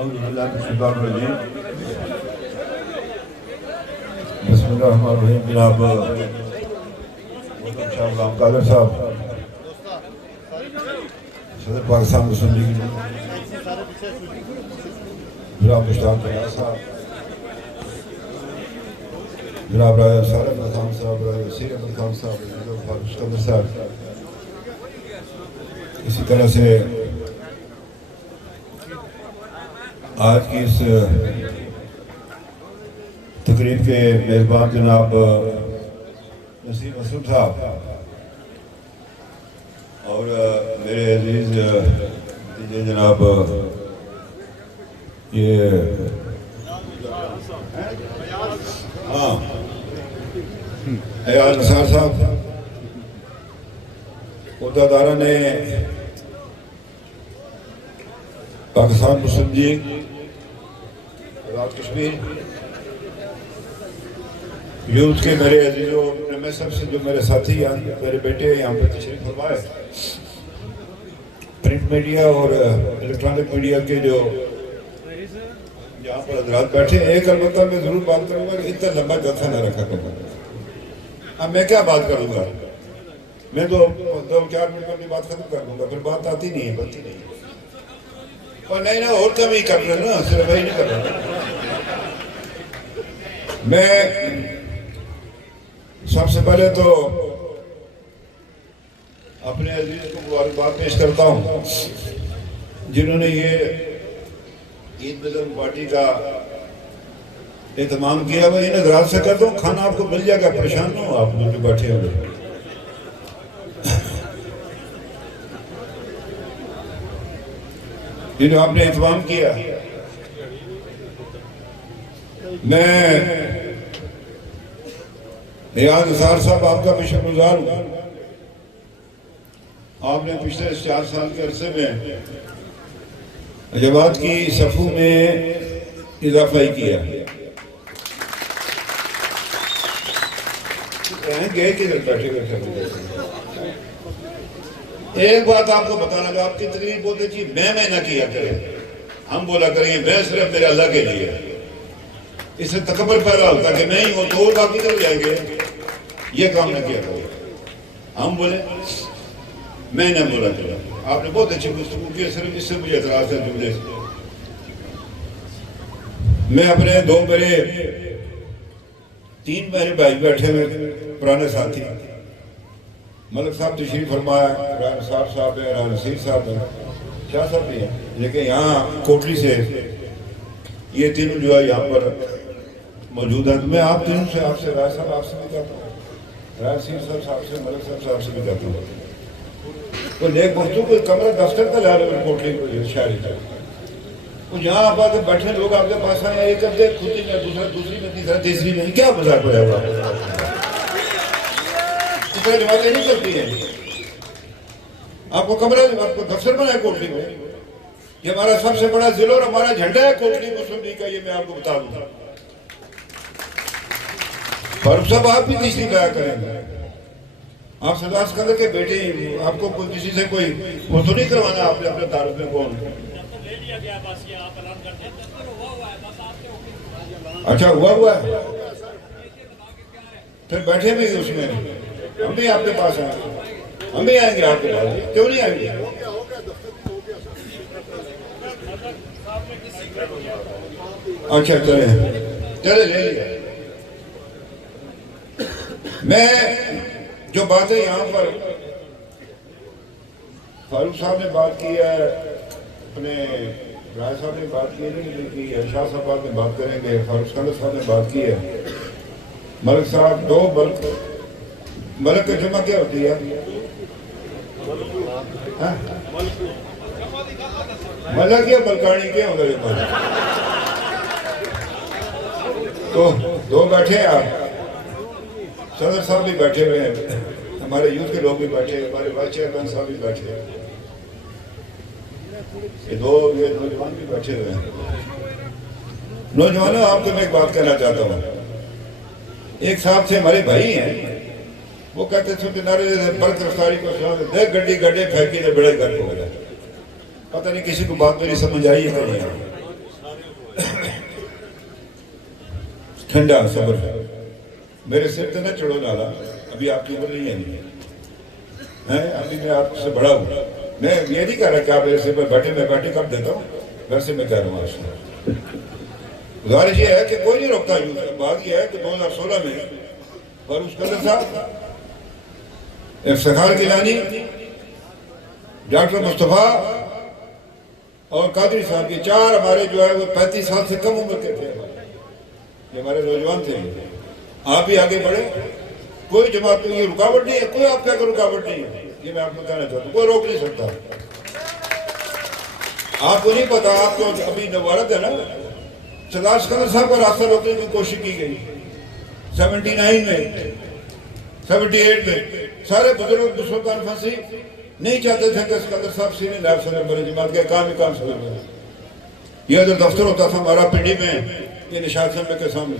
اعوذ باللہ من الشیطان الرجیم بسم اللہ الرحمن الرحیم جناب محترم شاہ غلام قادر صاحب صدر پاکستان مسلم لیگ جناب مشتاق ریاض صاحب جناب راجہ سارف احمد خان صاحب راجہ وسیر احمد خان صاحب جناب فاروق اسکندر صاحب اسی طرح سے آج کی اس تقریب کے میزبان جناب نسیم مسعود صاحب اور میرے عزیز بھتیجے جناب یہ ایاز نثار صاحب عہدیدارہ نے پاکستان مسلم لیگ آزاد کشمیر یوتھ کے میرے عزیزوں میں سب سے جو میرے ساتھی میرے بیٹے یہاں پر تشریف فرمائے پرنٹ میڈیا اور الیکٹرانک میڈیا کے جو یہاں پر حضرات بیٹھے ہیں ایک البتہ میں ضرور بات کروں گا کہ اتنا لمبا جلسہ نہ رکھا کروں گا اب میں کیا بات کروں گا میں تو 2-4 منٹ میں اپنی بات ختم کر دوں گا پھر بات آتی نہیں ہے بنتی نہیں ہے اور نہیں نا اور کم ہی کر رہے نا صرف وہی نہیں کر رہا میں سب سے پہلے تو اپنے عزیز کو مبارکباد پیش کرتا ہوں جنہوں نے یہ عید بزرگ پارٹی کا اہتمام کیا وہ ان حضرات سے کہتا ہوں کھانا آپ کو مل جائے گا پریشان نہ ہو آپ جو بیٹھے ہوئے جنہوں آپ نے اہتمام کیا میں ایاز نثار صاحب آپ کا بھی شکرگزار ہوں آپ نے پچھلے 4 سال کے عرصے میں جماعت کی صفوں میں اضافہ ہی کیا گئے کدھر بیٹھے ہوئے ایک بات آپ کو بتانا جو آپ کی تقریر بولتے تھی میں نہ کیا کریں ہم بولا کریں میں صرف میرے اللہ کے لیے اس سے تکبر پیدا ہوتا کہ میں ہی ہوں تو باقی کر جائیں گے یہ کام نہ کیا کریں ہم بولے میں نہ بولا کریں آپ نے بہت اچھی گفتگو کی صرف اس سے مجھے اعتراض ہے جملے سے میں اپنے 2 میرے 3 میرے بھائی بیٹھے ہوئے پرانے ساتھی ملک صاحب تشریف فرمایا راجہ نثار صاحب ہے راجہ وسیر صاحب ہے کیا صاحب نہیں ہے لیکن یہاں کوٹلی سے یہ تینوں جو ہے یہاں پر موجود ہیں تو میں آپ تینوں سے آپ سے راجہ صاحب آپ سے بھی کہتا ہوں راجہ وسیر صاحب سے ملک صاحب سے بھی کہتا ہوں کوئی نیک بختوں کوئی کمرہ دفتر کا لیا رہے کوٹلی کو شہری کا وہ جہاں آپ آتے بیٹھنے لوگ آپ کے پاس آئے ایک اب دیکھ خودی میں دوسری میں تیسری میں کیا مذاق ہو جائے گا اس طرح جماعتیں نہیں کرتی ہیں آپ کو کمرہ آپ کو دفتر بنا ہے کوٹلی میں یہ ہمارا سب سے بڑا ضلع اور ہمارا جھنڈا ہے کوٹلی مسلم لیگ کا یہ میں آپ کو بتا دوں فاروق صاحب آپ بھی تیسری کیا کریں گے آپ صدر اسکندر کے بیٹے آپ کو کسی سے کوئی وہ تو نہیں کروانا آپ نے اپنے تعارف میں کون اچھا ہوا ہے پھر بیٹھے بھی اس میں ہم بھی آپ کے پاس آئیں ہم بھی آئیں گے آپ کے پاس کیوں نہیں آئیں گے اچھا چلے لے لیا میں جو باتیں یہاں پر فاروق صاحب نے بات کی ہے اپنے رائے صاحب نے بات کی ہے شاہ صاحب نے بات کریں گے فاروق صاحب نے بات کی ہے ملک صاحب 2 ملک کا جمع کیا ہوتی ہے ملک یا ملکانی کیا ہوگا یہ تو 2 بیٹھے ہیں آپ صدر صاحب بھی بیٹھے ہوئے ہیں ہمارے یوتھ کے لوگ بھی بیٹھے ہیں ہمارے وائس چیئرمین صاحب بھی بیٹھے ہیں یہ 2 نوجوان بھی بیٹھے ہوئے ہیں نوجوانوں آپ کو میں ایک بات کہنا چاہتا ہوں ایک صاحب سے ہمارے بھائی ہیں وہ کہتے تھے کہ نعرے برق رفتاری کو سلام دیکھ گڈی گڈے پھینکی نے بڑے گھر کو گیا پتہ نہیں کسی کو بات میری سمجھ آئی ہے کہ نہیں ٹھنڈا صبر ہے. میرے سر پہ نہ چڑھو لالا، ابھی آپ کی عمر نہیں آئی ہے، ابھی میں آپ سے بڑا ہوں. میں یہ نہیں کہہ رہا کہ آپ میرے سر پہ بیٹھے، میں بیٹھے کب دیتا ہوں، ویسے میں کہہ رہا ہوں آپ سے. گزارش یہ ہے کہ کوئی نہیں روکتا. بات یہ ہے کہ 2016 میں فاروق اسکندر صاحب، افتخار گیلانی، ڈاکٹر مصطفیٰ اور قادری صاحب، یہ چار ہمارے جو ہے وہ 35 سال سے کم عمر کے تھے. یہ ہمارے نوجوان تھے. آپ بھی آگے بڑھے. کوئی جماعت میں یہ رکاوٹ نہیں ہے، کوئی آپ کا رکاوٹ نہیں ہے. یہ میں آپ کو کہنا چاہتا ہوں، کوئی روک نہیں سکتا. آپ کو نہیں پتا، آپ کو ابھی نوارت ہے نا، سردار اسکندر صاحب کا راستہ روکنے کی کوشش کی گئی 79 میں، 78 میں. سارے بزرگ مسلم کانفرنسی نہیں چاہتے تھے کہ اسکندر صاحب سینئر نائب صدر بنے جماعت کے، کام ہی کام صدر بنے. یہ ادھر دفتر ہوتا تھا ہمارا پنڈی میں، یہ نشاد صاحب کے سامنے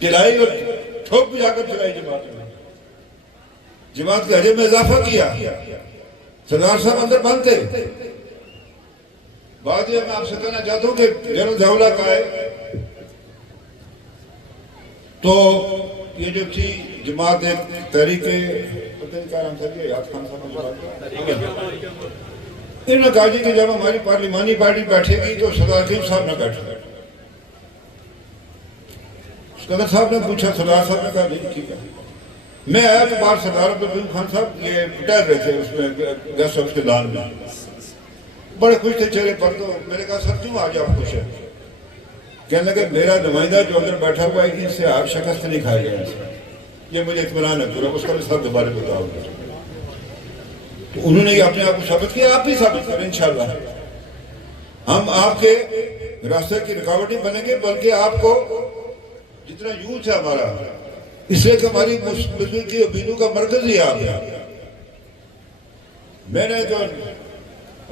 چلائی اور ٹھوک بھی جا کر چلائی جماعت میں. جماعت کے حجم میں اضافہ کیا. سردار صاحب اندر بند تھے. بات یہ میں آپ سے کہنا چاہتا ہوں کہ جنرل ضیاء کا ہے تو یہ جو تھی جماعت ایک تحریک یاد خان صاحب، انہوں نے کہا جی کہ جب ہماری پارلیمانی پارٹی بیٹھے گی تو سردار حکیم صاحب نہ بیٹھے. اسکندر صاحب نے پوچھا، سردار صاحب نے کہا جی ٹھیک ہے. میں آیا تو باہر سردار عبدالرحیم خان صاحب یہ ٹہل رہے تھے اس میں گیسٹ ہاؤس کے لان میں، بڑے خوش تھے چہرے پر. تو میں نے کہا سر کیوں آج آپ خوش ہیں؟ کہنے لگے میرا نمائندہ جو اندر بیٹھا ہوا ہے ان سے آپ شکست نہیں کھائے گئے، یہ مجھے اطمینان ہے پورا. اس کا بھی صاحب دوبارہ بتاؤ. تو انہوں نے یہ اپنے آپ کو ثابت کیا، آپ بھی ثابت کریں انشاءاللہ. ہم آپ کے راستے کی رکاوٹ نہیں بنیں گے، بلکہ آپ کو جتنا یوتھ ہے ہمارا، اس لیے کہ ہماری مستقبل کی امیدوں کا مرکز ہی آپ ہے. میں نے جو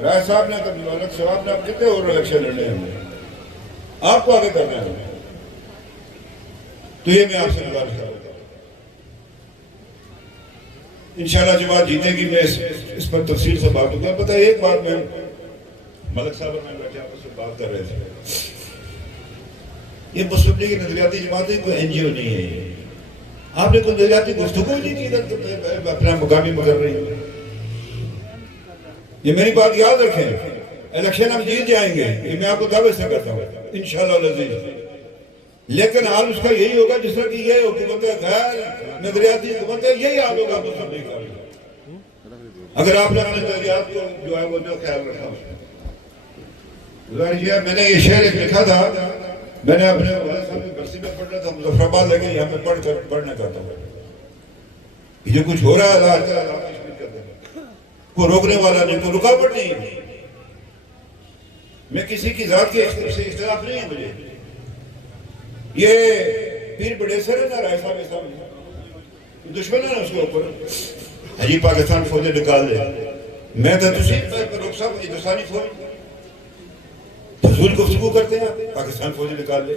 رائے صاحب نے کبھی ملک صاحب نے آپ کتنے اور الیکشن لڑنے ہیں، آپ کو آگے کرنا ہے. تو یہ میں آپ سے گزارش کرتا ہوں. انشاءاللہ جماعت جیتے گی. میں اس پر تفصیل سے بات ہوگا. پتہ ہے ایک بات میں ملک صاحب اور میں بیٹھے آپ سے بات کر رہے تھے، یہ مسلم لیگ نظریاتی جماعتیں کوئی این جی او نہیں ہے. آپ نے کوئی نظریاتی گفتگو نہیں کی اپنا مقامی مقرر رہی. یہ میری بات یاد رکھیں، الیکشن ہم جیت جائیں گے، یہ میں آپ کو دعوے سے کرتا ہوں انشاءاللہ العزیز. لیکن حال اس کا یہی ہوگا جس طرح کہ یہ حکومت غیر نظریاتی حکومت ہے، یہی حال ہوگا مسلم لیگ کا. اگر آپ نے اپنے نظریات کو جو ہے وہ جو خیال رکھا. میں نے یہ شعر ایک لکھا تھا، میں نے اپنے والد صاحب کی برسی میں پڑھنا تھا مظفر آباد، لیکن یہاں میں پڑھنا چاہتا ہوں. یہ کچھ ہو رہا ہے اللہ تعالیٰ کوئی روکنے والا نہیں، کوئی رکاوٹ نہیں. میں کسی کی ذات کے اختلاف نہیں ہے مجھے. یہ پیر بڑے سر ہے نا رائے صاحب دشمن ہے نا اس کے اوپر. حجی پاکستان فوجیں نکال دے، میں تو تسی روک صاحب ہندوستانی فوج فضول گفتگو کرتے ہیں. پاکستان فوجیں نکال دے،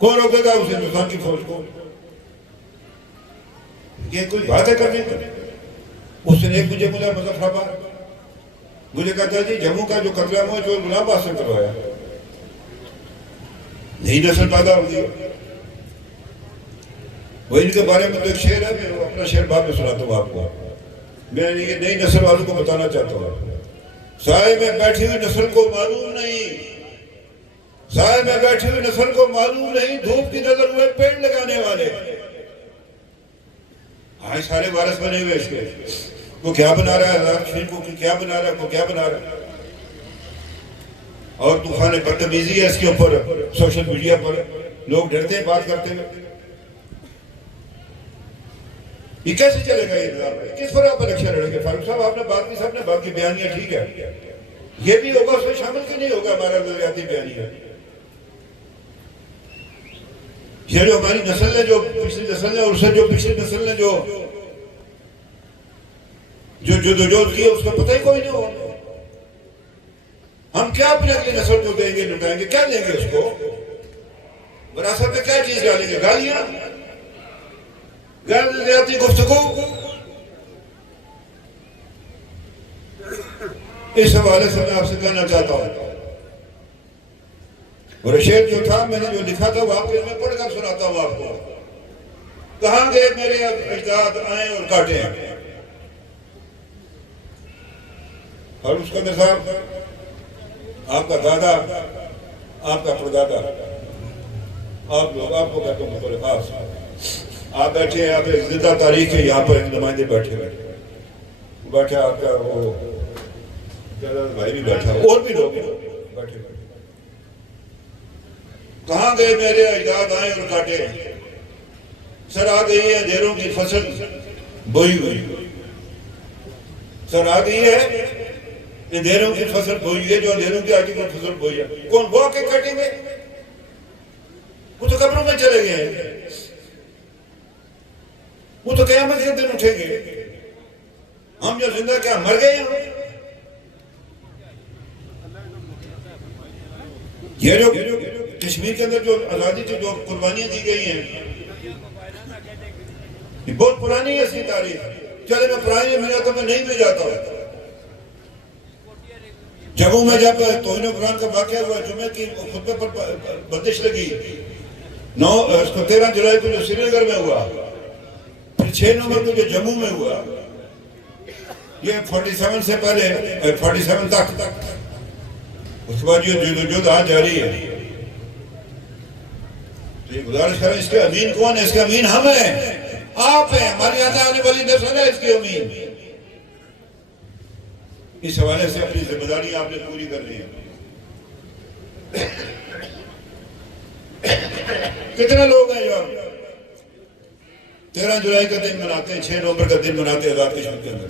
کون روکے گا اس ہندوستان کی فوج کو؟ یہ کوئی بات ہے کرنے کا؟ اس نے ایک مجھے ملا مظفر آباد، مجھے کہتا ہے جی جموں کا جو قتل عام ہوا جو غلام عباس نے کروایا، نئی نسل پیدا ہو گئی. وہ ان کے بارے میں تو ایک شعر ہے، میں اپنا شعر بعد میں سناتا ہوں آپ کو. میں یہ نئی نسل والوں کو بتانا چاہتا ہوں، سائے میں بیٹھی ہوئی نسل کو معلوم نہیں، سائے میں بیٹھی ہوئی نسل کو معلوم نہیں، دھوپ کی نظر ہوئے پیڑ لگانے والے. آج سارے وارث بنے ہوئے اس کے. وہ کیا بنا رہا ہے اللہ شریف کو، کیا بنا رہا ہے، وہ کیا بنا رہا ہے. اور طوفان بدتمیزی ہے اس کے اوپر سوشل میڈیا پر. لوگ ڈرتے ہیں بات کرتے ہوئے. یہ کیسے چلے گا یہ نظام؟ کس پر آپ الیکشن لڑیں گے؟ فاروق صاحب آپ نے بات کی، صاحب نے بات کی، بیانیہ ٹھیک ہے، یہ بھی ہوگا اس میں شامل کہ نہیں ہوگا ہمارا نظریاتی بیانیہ. یہ جو ہماری نسل نے، جو پچھلی نسل نے، اور اس سے جو پچھلی نسل نے جو جدوجہد کی ہے، اس کا پتہ ہی کوئی نہیں ہوگا. ہم کیا اپنے اگلی نسل کو دیں گے، لٹائیں گے، کیا دیں گے اس کو؟ وراثت میں کیا چیز ڈالیں گے؟ گالیاں، غیر نظریاتی گفتگو. اس حوالے سے میں آپ سے کہنا چاہتا ہوں اور شعر جو تھا میں نے جو لکھا تھا وہ آپ کے میں پڑھ کر سناتا ہوں آپ کو. کہاں گئے میرے اجداد آئیں اور کاٹیں. اور اس کا نصاب آپ کا دادا آپ کا پردادا آپ لوگ آپ کو کہتا ہوں میرے پاس آپ بیٹھے ہیں. آپ ایک زندہ تاریخ ہے. یہاں پر ایک نمائندے بیٹھے آپ کا وہ بھائی بھی بیٹھا اور بھی لوگ بیٹھے. کہاں گئے میرے اجداد آئیں اور کاٹے. سر آ گئی ہے اندھیروں کی فصل بوئی ہوئی. سر آ گئی ہے اندھیروں کی فصل بوئی ہے. جو اندھیروں کی آگے کی فصل بوئی ہے کون وہ کے کٹیں گے؟ وہ تو قبروں میں چلے گئے ہیں. وہ تو قیامت کے دن اٹھیں گے. ہم جو زندہ کیا مر گئے ہیں؟ یہ جو کشمیر کے اندر جو آزادی کی جو قربانیاں دی گئی ہیں یہ بہت پرانی ہے اس کی تاریخ. چلے میں پرانی میں جاتا میں نہیں میں جاتا ہوں. جموں میں جب توہین قرآن کا واقعہ ہوا جمعہ کی خطبے پر بندش لگی 13 جولائی کو جو سری نگر میں ہوا پھر 6 نومبر کو جو جموں میں ہوا یہ 47 سے پہلے 47 تک اس کے بعد یہ جد آج جاری ہے. تو یہ گزارش کریں اس کے امین کون ہے؟ اس کے امین ہم ہیں آپ ہیں. ہماری آنے والی نسل ہے اس کے امین. اس حوالے سے اپنی ذمہ داری آپ نے پوری کرنی ہے. کتنے لوگ ہیں جو 13 جولائی کا دن مناتے ہیں 6 نومبر کا دن مناتے ہیں آزاد کشمیر کے اندر.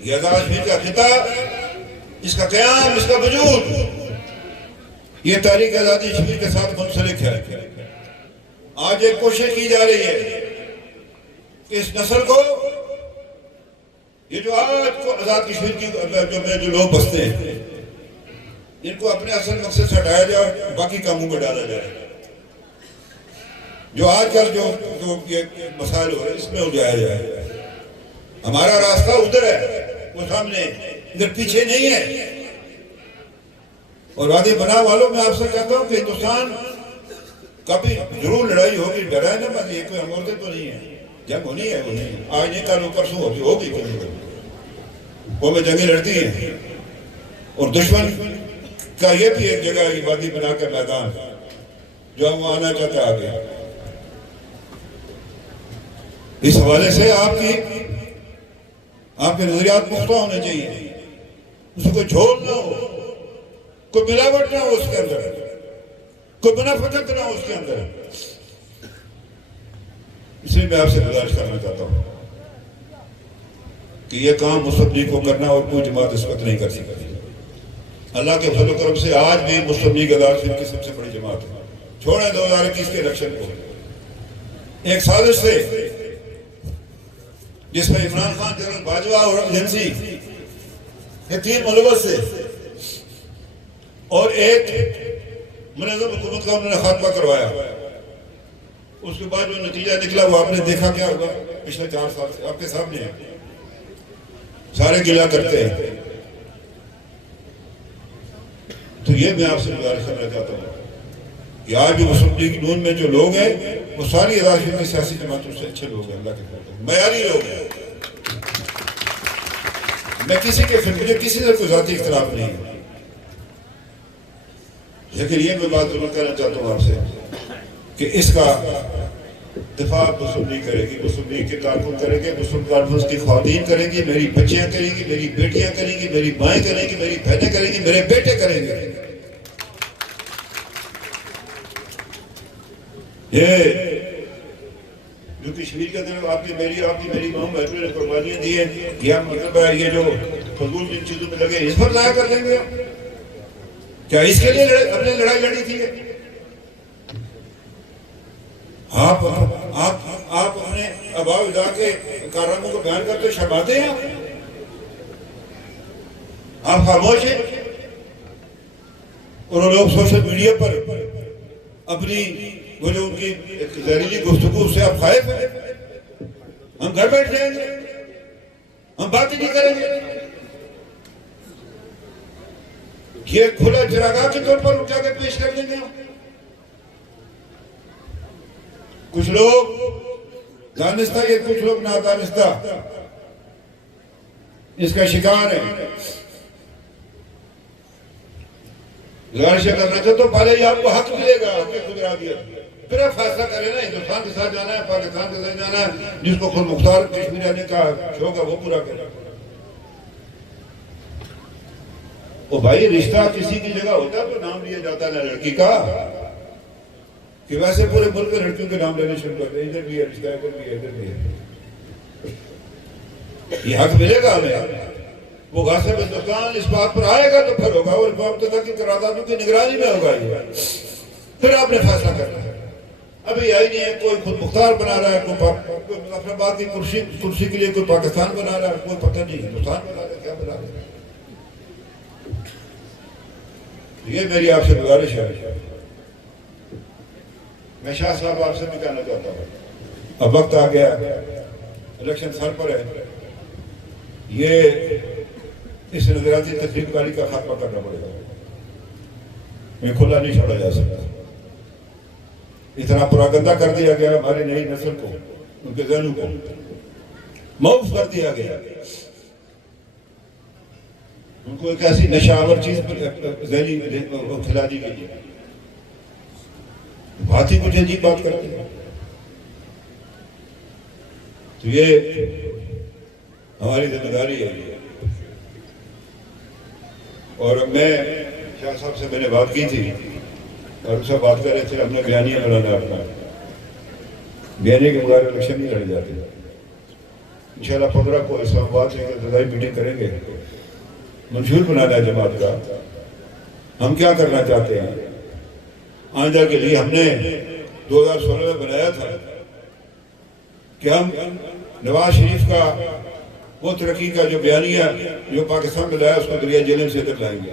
یہ آزاد کشمیر کا خطہ اس کا قیام اس کا وجود یہ تاریخ آزادی کشمیر کے ساتھ منسلک ہے. آج ایک کوشش کی جا رہی ہے کہ اس نسل کو یہ جو آج کو آزاد کشمیر کی جو لوگ بستے ہیں ان کو اپنے اصل مقصد سے ہٹایا جائے باقی کاموں میں ڈالا جائے. جو آج کل جو یہ مسائل ہو رہے ہیں اس میں الجھایا جائے. ہمارا راستہ ادھر ہے وہ سامنے ادھر پیچھے نہیں ہے. اور وعدے بنا والوں میں آپ سے کہتا ہوں کہ ہندوستان کبھی ضرور لڑائی ہوگی. ڈرائے نہ بس یہ کوئی عمارتیں تو نہیں ہے. جنگ ہونی ہے وہ نہیں آج نہیں کل پرسوں ہوگی وہ میں جنگیں لڑتی ہیں. اور دشمن کا یہ بھی ایک جگہ وادی بنا کے میدان جو ہم آنا چاہتے ہیں آگے. اس حوالے سے آپ کے نظریات پختہ ہونے چاہیے. اس کو جھول نہ ہو کوئی ملاوٹ نہ ہو اس کے اندر کوئی منافقت نہ ہو اس کے اندر. اس لیے میں آپ سے گزارش کرنا چاہتا ہوں کہ یہ کام مسلم لیگ کو کرنا اور کوئی جماعت اس وقت نہیں کر سکتی. اللہ کے فضل و کرم سے آج بھی مسلم لیگ آزاد کشمیر کی سب سے بڑی جماعت ہے. چھوڑیں 2021 کے الیکشن کو. ایک سازش سے جس میں عمران خان جنرل باجوہ اور ایجنسی یہ 3 ملوث سے اور ایک منظم حکومت کا انہوں نے خاتمہ کروایا. اس کے بعد جو نتیجہ نکلا وہ آپ نے دیکھا کیا ہوگا پچھلے 4 سال سے آپ کے سامنے ہے. سارے گلہ کرتے ہیں. تو یہ میں آپ سے گزارش کرنا چاہتا ہوں کہ آج جو مسلم لیگ نون میں جو لوگ ہیں وہ ساری آزاد کشمیر کی سیاسی جماعتوں سے اچھے لوگ ہیں. اللہ کے فضل معیاری لوگ ہیں. میں مجھے کسی سے کوئی ذاتی اختلاف نہیں ہے. لیکن یہ میں بات ضرور کرنا چاہتا ہوں آپ سے کہ اس کا دفاع مسلم لیگ کرے گی. مسلم لیگ کے کارکن کریں گے. مسلم کانفرنس کی خواتین کریں گی. میری بچیاں کریں گی. میری بیٹیاں کریں گی. میری مائیں کریں گی. میری بہنیں کریں گی. میرے بیٹے کریں گے. یہ جو کشمیر کے اندر آپ کی میری ماں بہنوں نے قربانیاں دی ہیں یہ مطلب ہے یہ جو فضول جن چیزوں میں لگے اس پر ضائع کر دیں گے. کیا اس کے لیے اپنے لڑائی لڑی تھی؟ آپ اپنے آباء و اجداد کے کارناموں کو بیان کرتے شرماتے ہیں. آپ خاموش ہیں اور وہ لوگ سوشل میڈیا پر اپنی وہ جو ان کی زہریلی گفتگو سے آپ خائف ہیں. ہم گھر بیٹھ رہے ہیں. ہم بات ہی نہیں کریں گے. یہ کھلا چراگاہ کے طور پر اٹھا کے پیش کر دیں گے. کچھ لوگ دانستہ یا کچھ لوگ نادانستہ اس کا شکار ہے. گزارش کرنا چاہتا تو پہلے ہی آپ کو حق ملے گا کہ خود راضیت. پھر آپ فیصلہ کریں نا ہندوستان کے ساتھ جانا ہے پاکستان کے ساتھ جانا ہے. جس کو خود مختار کشمیر آنے کا شوق ہے وہ پورا کرے. وہ بھائی رشتہ کسی کی جگہ ہوتا ہے تو نام لیا جاتا ہے نا لڑکی کا, کہ ویسے پورے ملک میں لڑکیوں کے نام لینے شروع کرتے ہیں. ادھر بھی ہے رشتہ, ادھر بھی ہے, ادھر بھی ہے. یہ حق ملے گا ہمیں. وہ غاصب ہندوستان اس بات پر آئے گا تو پھر ہوگا, اور اقوام متحدہ کی قراردادوں کی نگرانی میں ہوگا. یہ پھر آپ نے فیصلہ کرنا ہے. ابھی آئی نہیں ہے, کوئی خود مختار بنا رہا ہے, کوئی مظفر آباد کی کرسی کے لیے کوئی پاکستان بنا رہا ہے, کوئی پتہ نہیں ہندوستان بنا رہا ہے, کیا بنا رہا ہے. یہ میری آپ سے گزارش ہے. میں شاہ صاحب آپ سے بھی کہنا چاہتا ہوں, اب وقت آ گیا, الیکشن سر پر ہے. یہ اس نظریاتی تفریق کاری کا خاتمہ کرنا پڑے گا. یہ کھلا نہیں چھوڑا جا سکتا. اتنا پراگندہ کر دیا گیا ہماری نئی نسل کو, ان کے ذہنوں کو معاف کر دیا گیا. ان کو ایک ایسی نشاور چیز ذہنی کھلا دی گئی ہے. بات ہی کچھ عجیب بات کرتے ہیں. تو یہ ہماری ذمہ داری ہے. اور میں شاہ صاحب سے میں نے بات کی تھی اور اس سے بات کر رہے تھے, ہم نے بیانیہ بنانا اپنا. بیانیے کے بغیر الیکشن نہیں لڑے جاتے. انشاءاللہ 15 کو اسلام آباد سے ابتدائی میٹنگ کریں گے. منشور بنانا ہے جماعت کا. ہم کیا کرنا چاہتے ہیں آئندہ کے لیے. ہم نے 2016 میں بنایا تھا کہ ہم نواز شریف کا وہ ترقی کا جو بیانیہ جو پاکستان میں لایا اس کو دریا جیلم سے ادھر لائیں گے.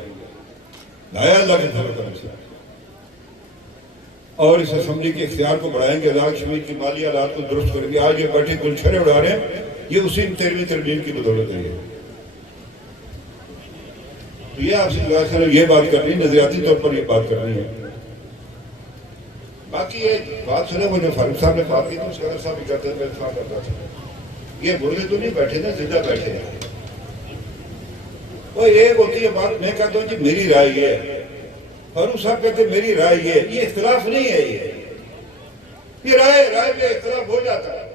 لایا اللہ کے طرف سے, اور اس اسمبلی کے اختیار کو بڑھائیں گے. لاکھ شمیر کی مالی حالات کو درست کریں گے. آج یہ بیٹھے گلچھرے اڑا رہے ہیں, یہ اسی 13ویں ترمیم کی بدولت ہے. تو یہ آپ سے یہ بات کرنی, نظریاتی طور پر یہ بات کرنی ہے. باقی یہ بات سنے, وہ جو فاروق صاحب نے بات کی تو سکندر صاحب بھی کرتے تھے, اتفاق کرتا تھا. یہ مردے تو نہیں بیٹھے تھے, زندہ بیٹھے ہیں. وہ ایک ہوتی ہے بات, میں کہتا ہوں جی میری رائے یہ ہے, فاروق صاحب کہتے ہیں میری رائے یہ ہے. یہ اختلاف نہیں ہے. یہ رائے میں اختلاف ہو جاتا ہے.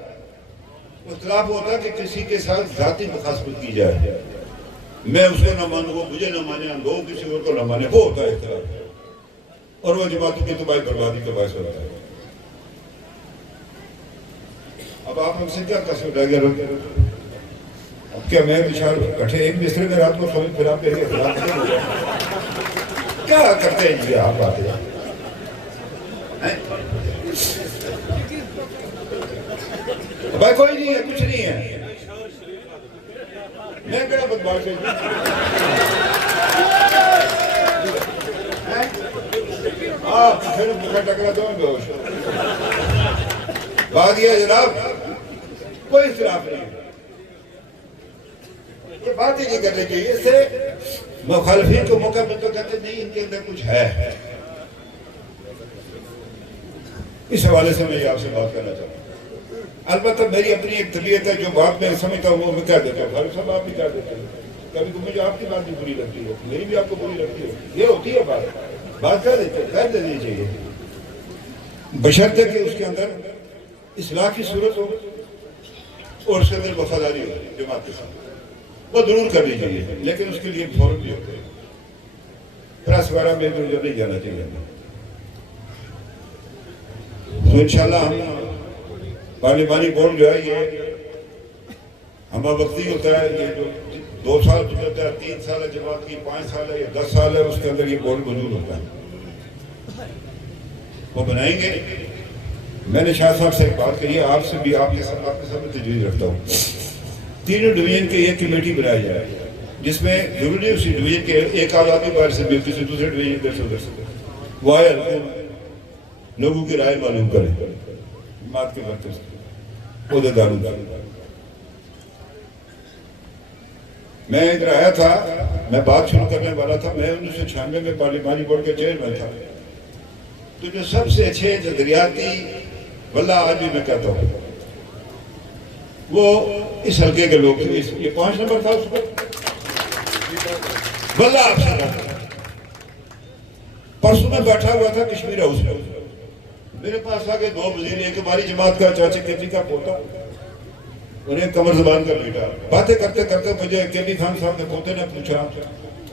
اختلاف ہوتا ہے کہ کسی کے ساتھ ذاتی مخاصمت کی جائے, میں اس کو نہ مانوں, وہ مجھے نہ مانے, ہم لوگ کسی اور کو نہ مانے, وہ ہوتا ہے اختلاف. اور وہ جماعتوں کی تباہی بربادی کا باعث ہوتا ہے. اب آپ ہم سے کیا قسم رہ گیا؟ اب کیا میں بشار کٹھے ایک بسترے میں رات کو سوئی پھر آپ کہیں گے کیا کرتے ہیں جی آپ باتیں؟ بھائی کوئی نہیں ہے, کچھ نہیں ہے. میں کہنا بدماش ہے آپ پھر مکھا ٹکرا دو گے. بات یہ ہے جناب, کوئی اختلاف نہیں. یہ بات ہی نہیں کرنی چاہیے. اس سے مخالفین کو موقع ملتا کہتے نہیں ان کے اندر کچھ ہے. اس حوالے سے میں آپ سے بات کرنا چاہتا ہوں. البتہ میری اپنی ایک طبیعت ہے, جو بات میں سمجھتا ہوں وہ میں کہہ دیتا ہوں. فاروق صاحب آپ بھی کہہ دیتے ہیں. کبھی کبھی مجھے آپ کی بات بھی بری لگتی ہے, میری بھی آپ کو بری لگتی ہے. یہ ہوتی ہے بات کہہ دیتے ہیں, کہہ دینی چاہیے, بشرطے کہ اس کے اندر اصلاح کی صورت ہو اور اس کے اندر وفاداری ہو جماعت کے ساتھ. وہ ضرور کرنی چاہیے, لیکن اس کے لیے فورم بھی ہوتے ہیں. پریس وغیرہ میں ادھر نہیں جانا چاہیے. تو انشاءاللہ ہم پارلیمانی بورڈ جو ہے یہ ہمہ وقتی ہوتا ہے. یہ جو 2 سال گزرتا ہے, 3 سال ہے جماعت کی, 5 سال ہے یا 10 سال ہے, اس کے اندر یہ بورڈ موجود ہوتا ہے. وہ بنائیں گے. میں نے شاہ صاحب سے ایک بات کہی ہے, آپ سے بھی, آپ کے سب تجویز رکھتا ہوں. تینوں ڈویژن کے ایک کمیٹی بنائی جائے, جس میں ضروری اسی ڈویژن کے ایک آدمی باہر سے بھی, کسی دوسرے ڈویژن ادھر سے وہ آئے لوگوں کی رائے معلوم کریں. جماعت کے مرکز عہدیداروں کا میں ادھر آیا تھا، میں بات شروع کرنے والا تھا، میں 1996 میں پارلیمانی بورڈ کے چیئرمین تھا، تو جو سب سے اچھے نظریاتی واللہ آج بھی میں کہتا ہوں وہ اس حلقے کے لوگ تھے. یہ 5 نمبر تھا اس پر واللہ آپ سے رہا. پرسوں میں بیٹھا ہوا تھا کشمیر ہاؤس میں، میرے پاس آگے 2 وزیر، ایک ہماری جماعت کا چاچا کیجی کا پوتا اور ایک قمر زبان کا بیٹا. باتیں کرتے کرتے مجھے کیلی خان صاحب نے پوتے نے پوچھا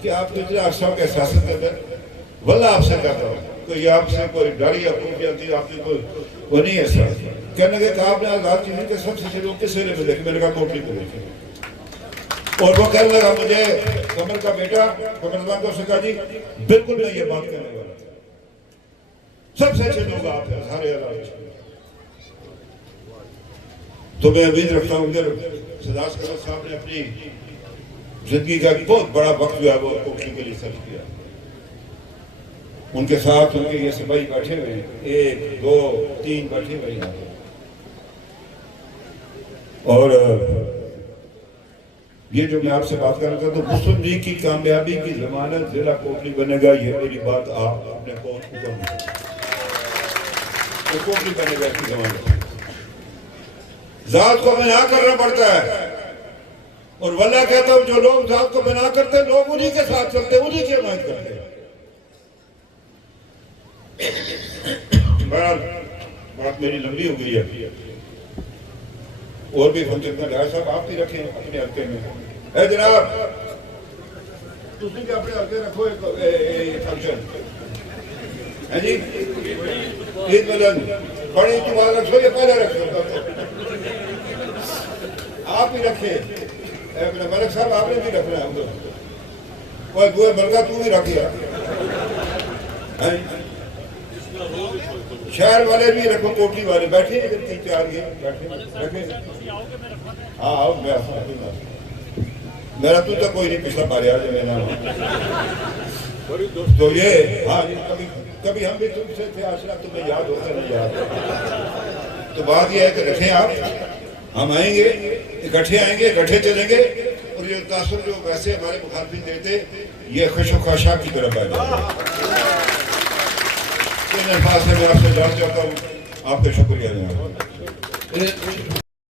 کہ آپ اتنے احساب کے احساس کرتے ہیں. واللہ آپ سے کہتا ہوں کوئی آپ سے کوئی ڈر یا کوئی آپ کی کوئی وہ نہیں ہے سر. کہنے لگے کہ آپ نے آزاد چیزیں کے سب سے اچھے لوگ کس سیرے میں دیکھے؟ میں نے کہا کوٹلی کو دیکھے. اور وہ کہنے لگا مجھے قمر کا بیٹا قمر زبان کو سکھا جی بالکل میں یہ بات کرنے والا تھا، سب سے اچھے لوگ آپ ہیں سارے آزاد. تو میں امید رکھتا ہوں کہ سردار سرور صاحب نے اپنی زندگی کا ایک بہت بڑا وقت جو ہے وہ کوٹلی کے لیے صرف کیا. ان کے ساتھ ان کے یہ سپاہی بیٹھے ہوئے ہیں، 1 2 3 بیٹھے ہوئے ہیں. اور یہ جو میں آپ سے بات کر رہا تھا تو مسلم لیگ کی کامیابی کی ضمانت ضلع کوٹلی بنے گا، یہ میری بات آپ اپنے قول اوپر میں کوٹلی بنے گا کی ضمانت. ذات کو بنا کرنا پڑتا ہے، اور واللہ کہتا ہوں جو لوگ ذات کو بنا کرتے ہیں لوگ انہی کے ساتھ چلتے ہیں، انہی کی حمایت کرتے ہیں. بات میری لمبی ہو گئی ہے، اور بھی فنکشن کا ڈھائی صاحب آپ بھی رکھیں اپنے حلقے میں. اے جناب تسی بھی اپنے حلقے رکھو ایک فنکشن ہے جی. عید ملن بڑی اعتبار رکھو یا پہلے رکھو؟ آپ بھی رکھیں. ملک صاحب آپ نے بھی رکھنا ہے. کوئی بوئے ملکہ تو بھی رکھے. شہر والے بھی رکھو، کوٹلی والے بیٹھے 3 4 بیٹھے. ہاں آؤ میں میرا تو کوئی نہیں پچھلا مارے آج میں تو یہ ہاں کبھی ہم بھی تم سے تھے آشنا تمہیں یاد ہوتا نہیں یاد. تو بات یہ ہے کہ رکھیں آپ، ہم آئیں گے اکٹھے آئیں گے اکٹھے چلیں گے. اور یہ تاثر جو ویسے ہمارے مخالفین دیتے یہ خش و خاشاک کی طرف آ جائے. ان الفاظ سے میں آپ سے جان چاہتا ہوں. آپ کا شکریہ جناب.